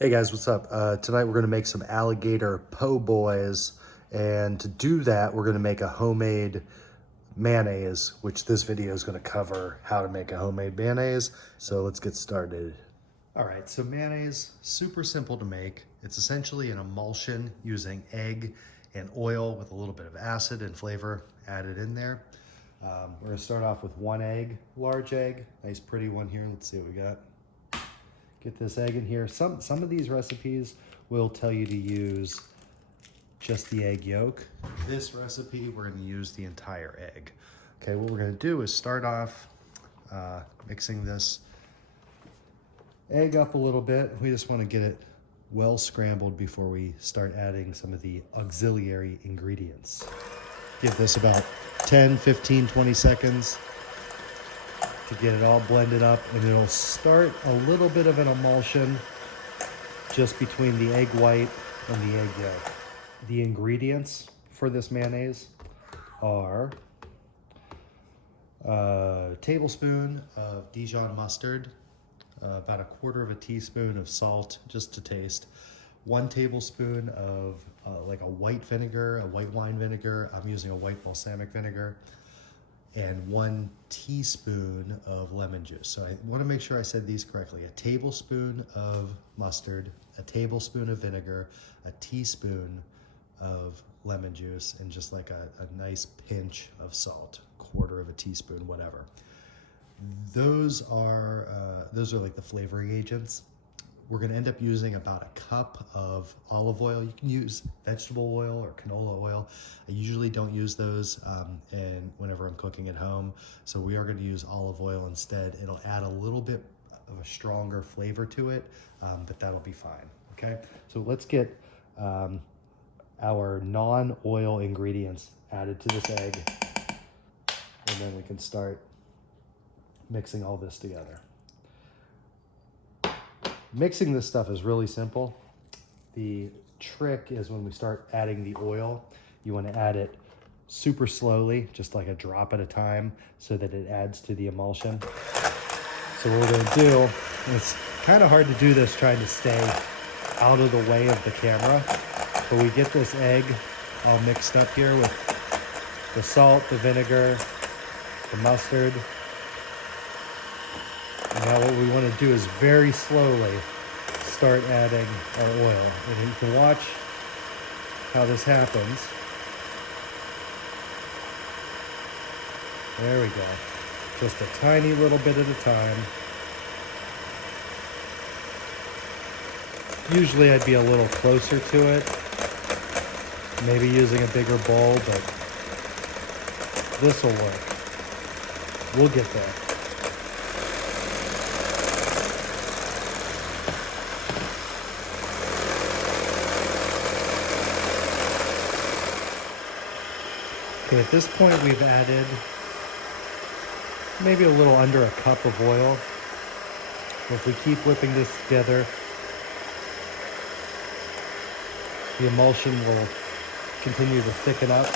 Hey guys, what's up? Tonight we're gonna make some alligator po' boys, and to do that, we're gonna make a homemade mayonnaise, which this video is gonna cover how to make a homemade mayonnaise. So let's get started. All right, so mayonnaise, super simple to make. It's essentially an emulsion using egg and oil with a little bit of acid and flavor added in there. We're gonna start off with one egg, large egg, nice pretty one here. Let's see what we got. Get this egg in here. Some of these recipes will tell you to use just the egg yolk. This recipe, we're gonna use the entire egg. Okay, what we're gonna do is start off mixing this egg up a little bit. We just wanna get it well scrambled before we start adding some of the auxiliary ingredients. Give this about 10, 15, 20 seconds to get it all blended up, and it'll start a little bit of an emulsion just between the egg white and the egg yolk. The ingredients for this mayonnaise are a tablespoon of Dijon mustard, about a quarter of a teaspoon of salt just to taste, 1 tablespoon of like a white vinegar, a white wine vinegar. I'm using a white balsamic vinegar, and 1 teaspoon of lemon juice. So I want to make sure I said these correctly. A tablespoon of mustard, a tablespoon of vinegar, a teaspoon of lemon juice, and just like a nice pinch of salt, quarter of a teaspoon, whatever. Those are like the flavoring agents. We're gonna end up using about a cup of olive oil. You can use vegetable oil or canola oil. I usually don't use those and whenever I'm cooking at home. So we are gonna use olive oil instead. It'll add a little bit of a stronger flavor to it, but that'll be fine, okay? So let's get our non-oil ingredients added to this egg, and then we can start mixing all this together. Mixing this stuff is really simple. The trick is when we start adding the oil, you want to add it super slowly, just like a drop at a time, so that it adds to the emulsion. So what we're going to do, and it's kind of hard to do this trying to stay out of the way of the camera, but we get this egg all mixed up here with the salt, the vinegar, the mustard. Now what we want to do is very slowly start adding our oil. And you can watch how this happens. There we go. Just a tiny little bit at a time. Usually I'd be a little closer to it, maybe using a bigger bowl, but this will work. We'll get there. Okay, at this point we've added maybe a little under a cup of oil. If we keep whipping this together, the emulsion will continue to thicken up.